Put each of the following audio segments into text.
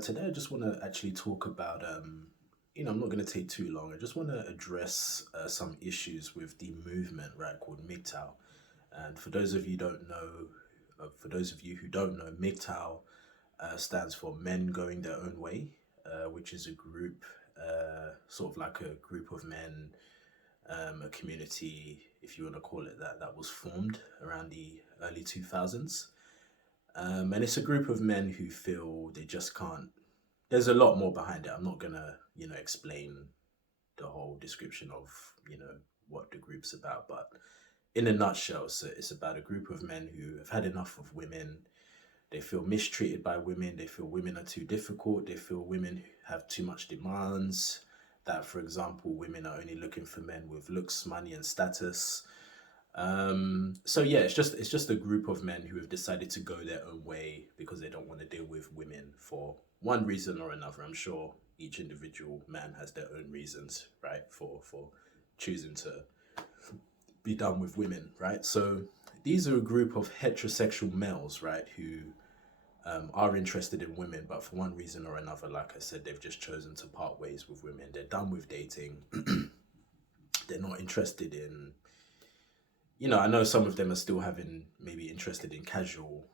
Today I just want to actually talk about, I'm not going to take too long. I just want to address some issues with the movement, right, called MGTOW. And for those of you who don't know, MGTOW stands for Men Going Their Own Way, which is a group, sort of like a group of men, a community, if you want to call it that, that was formed around the early 2000s. And it's a group of men who feel they just can't. There's a lot more behind it. I'm not gonna, explain the whole description of, what the group's about. But in a nutshell, so it's about a group of men who have had enough of women. They feel mistreated by women. They feel women are too difficult. They feel women have too much demands. That, for example, women are only looking for men with looks, money, and status. So yeah, it's just a group of men who have decided to go their own way because they don't want to deal with women for one reason or another. I'm sure each individual man has their own reasons, right, for choosing to be done with women, right? So these are a group of heterosexual males, right, who are interested in women, but for one reason or another, like I said, they've just chosen to part ways with women. They're done with dating. They're not interested in, I know some of them are still having maybe interested in casual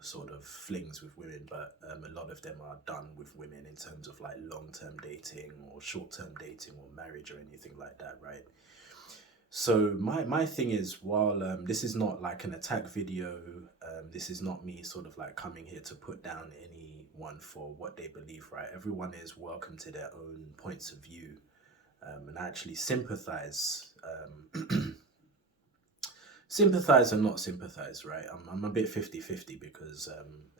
sort of flings with women, but a lot of them are done with women in terms of like long term dating or short term dating or marriage or anything like that, right? So my thing is, while this is not like an attack video, this is not me sort of like coming here to put down anyone for what they believe, right? Everyone is welcome to their own points of view, and I actually sympathize and not sympathize, right? I'm a bit 50-50 because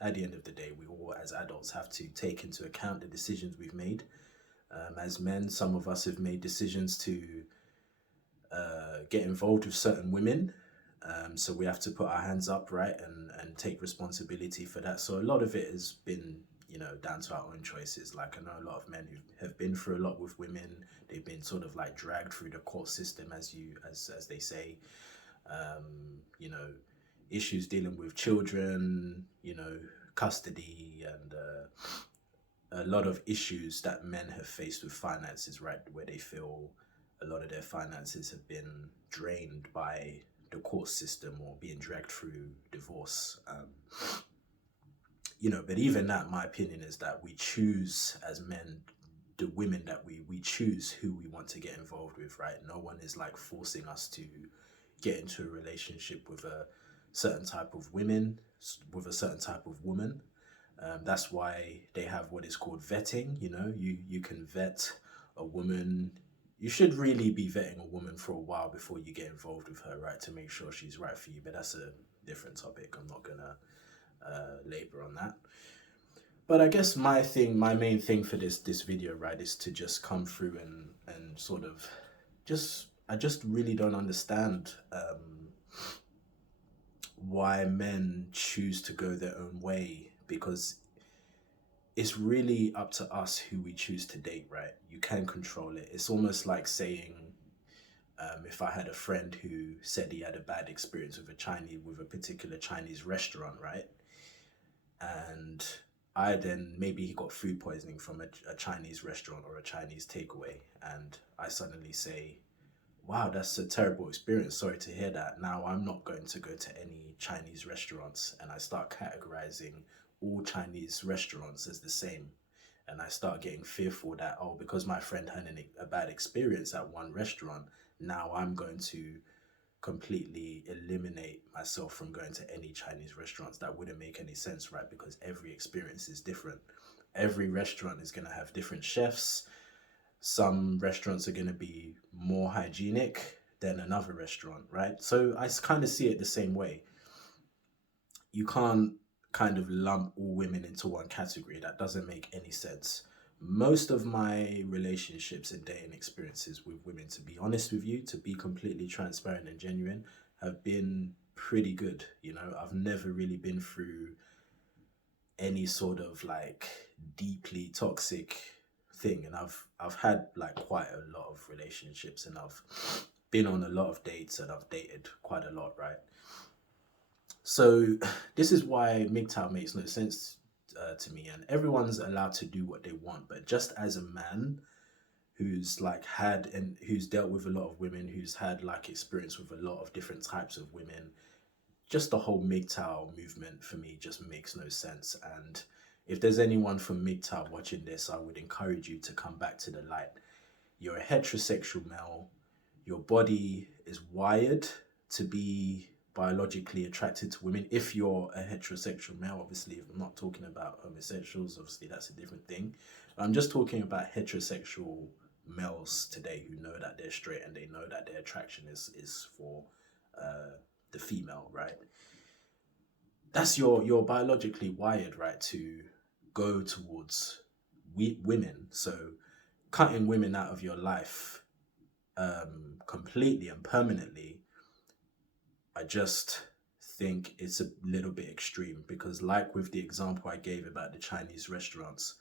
at the end of the day, we all as adults have to take into account the decisions we've made. As men, some of us have made decisions to get involved with certain women. So we have to put our hands up, right, and take responsibility for that. So a lot of it has been, down to our own choices. Like I know a lot of men who have been through a lot with women. They've been sort of like dragged through the court system, as they say. You know, issues dealing with children, custody, and a lot of issues that men have faced with finances, right, where they feel a lot of their finances have been drained by the court system or being dragged through divorce. But even that, my opinion is that we choose as men the women that we choose who we want to get involved with, right? No one is like forcing us to get into a relationship with a certain type of with a certain type of woman. That's why they have what is called vetting. You can vet a woman. You should really be vetting a woman for a while before you get involved with her, right? To make sure she's right for you. But that's a different topic. I'm not gonna labor on that. But I guess my main thing for this video, right, is to just come through and sort of I just really don't understand why men choose to go their own way, because it's really up to us who we choose to date, right? You can control it. It's almost like saying, if I had a friend who said he had a bad experience with a particular Chinese restaurant, right? And I then maybe he got food poisoning from a Chinese restaurant or a Chinese takeaway, and I suddenly say, wow, that's a terrible experience. Sorry to hear that. Now I'm not going to go to any Chinese restaurants, and I start categorizing all Chinese restaurants as the same. And I start getting fearful that, oh, because my friend had a bad experience at one restaurant, now I'm going to completely eliminate myself from going to any Chinese restaurants. That wouldn't make any sense, right? Because every experience is different. Every restaurant is going to have different chefs. Some restaurants are going to be more hygienic than another restaurant, right? So I kind of see it the same way. You can't kind of lump all women into one category. That doesn't make any sense. Most of my relationships and dating experiences with women, to be honest with you, to be completely transparent and genuine, have been pretty good. I've never really been through any sort of like deeply toxic thing, and I've had like quite a lot of relationships, and I've been on a lot of dates, and I've dated quite a lot, right? So this is why MGTOW makes no sense to me, and everyone's allowed to do what they want. But just as a man who's like had and who's dealt with a lot of women, who's had like experience with a lot of different types of women, just the whole MGTOW movement for me just makes no sense. And if there's anyone from MGTOW watching this, I would encourage you to come back to the light. You're a heterosexual male. Your body is wired to be biologically attracted to women. If you're a heterosexual male, obviously, if I'm not talking about homosexuals, obviously that's a different thing. I'm just talking about heterosexual males today who know that they're straight and they know that their attraction is for uh, the female, right? That's you're biologically wired, right, to go towards women. So cutting women out of your life completely and permanently, I just think it's a little bit extreme because, like with the example I gave about the Chinese restaurants,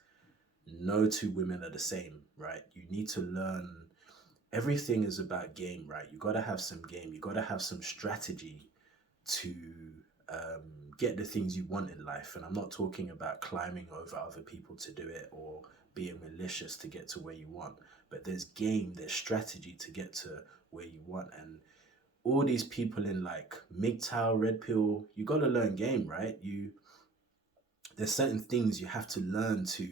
no two women are the same, right? You need to learn. Everything is about game, right? You got to have some game. You got to have some strategy to get the things you want in life. And I'm not talking about climbing over other people to do it or being malicious to get to where you want. But there's game, there's strategy to get to where you want. And all these people in like MGTOW, Red Pill, you got to learn game, right? There's certain things you have to learn to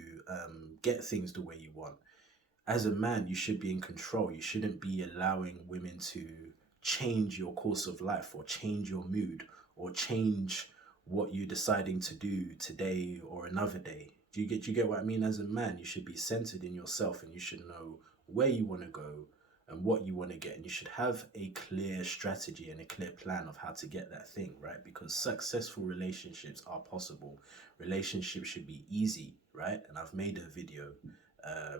get things the way you want. As a man, you should be in control. You shouldn't be allowing women to change your course of life or change your mood or change what you're deciding to do today or another day. Do you get what I mean? As a man, you should be centered in yourself and you should know where you want to go and what you want to get. And you should have a clear strategy and a clear plan of how to get that thing, right? Because successful relationships are possible. Relationships should be easy, right? And I've made a video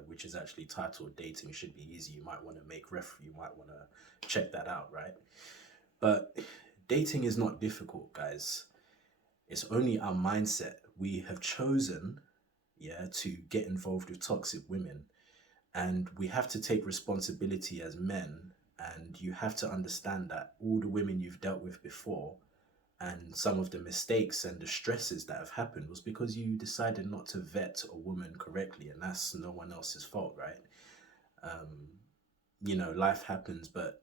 which is actually titled "Dating Should Be Easy." You might want to you might want to check that out, right? But dating is not difficult, guys. It's only our mindset. We have chosen, yeah, to get involved with toxic women, and we have to take responsibility as men. And you have to understand that all the women you've dealt with before and some of the mistakes and the stresses that have happened was because you decided not to vet a woman correctly, and that's no one else's fault, right? um Life happens, but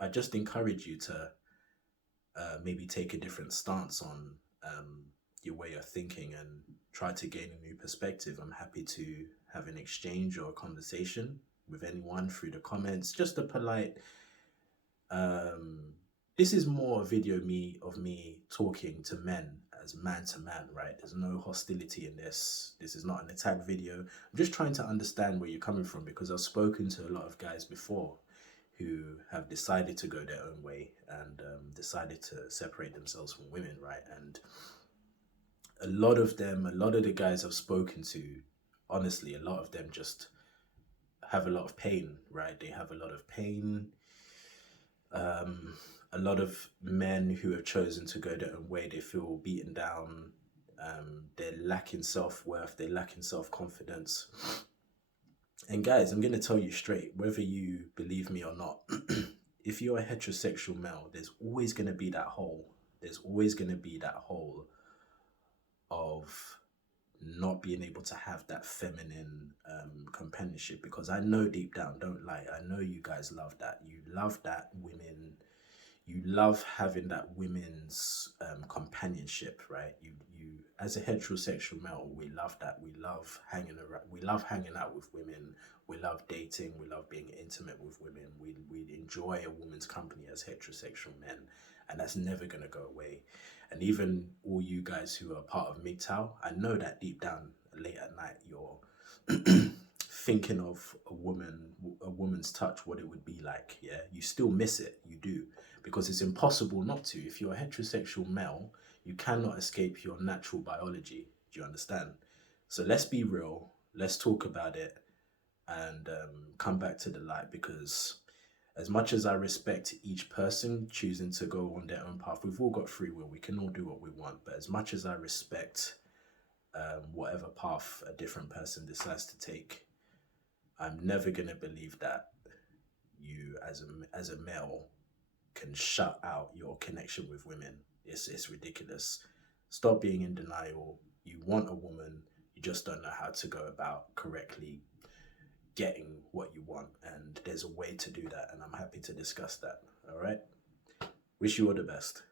I just encourage you to maybe take a different stance on your way of thinking and try to gain a new perspective. I'm happy to have an exchange or a conversation with anyone through the comments, just a polite um this is more a video of me talking to men as man to man, right? There's no hostility in this is not an attack video. I'm just trying to understand where you're coming from because I've spoken to a lot of guys before who have decided to go their own way and decided to separate themselves from women, right? And a lot of the guys I've spoken to, honestly, a lot of them just have a lot of pain, right? They have a lot of pain. Um, a lot of men who have chosen to go their own way, they feel beaten down. They're lacking self worth. They're lacking self confidence. And guys, I'm gonna tell you straight, whether you believe me or not, if you're a heterosexual male, there's always gonna be that hole. There's always gonna be that hole of not being able to have that feminine companionship, because I know deep down, don't lie, I know you guys love that. You love that women, you love having that women's companionship, right? You as a heterosexual male, we love that. We love hanging around. We love hanging out with women. We love dating. We love being intimate with women. We enjoy a woman's company as heterosexual men, and that's never gonna go away. And even all you guys who are part of MGTOW, I know that deep down, late at night, you're thinking of a woman's touch, what it would be like. Yeah, you still miss it. You do, because it's impossible not to. If you're a heterosexual male, you cannot escape your natural biology. Do you understand? So let's be real. Let's talk about it and come back to the light, because as much as I respect each person choosing to go on their own path, we've all got free will. We can all do what we want. But as much as I respect whatever path a different person decides to take, I'm never going to believe that you, as a male, can shut out your connection with women. It's ridiculous. Stop being in denial. You want a woman, you just don't know how to go about correctly getting what you want. And there's a way to do that, and I'm happy to discuss that. All right. Wish you all the best.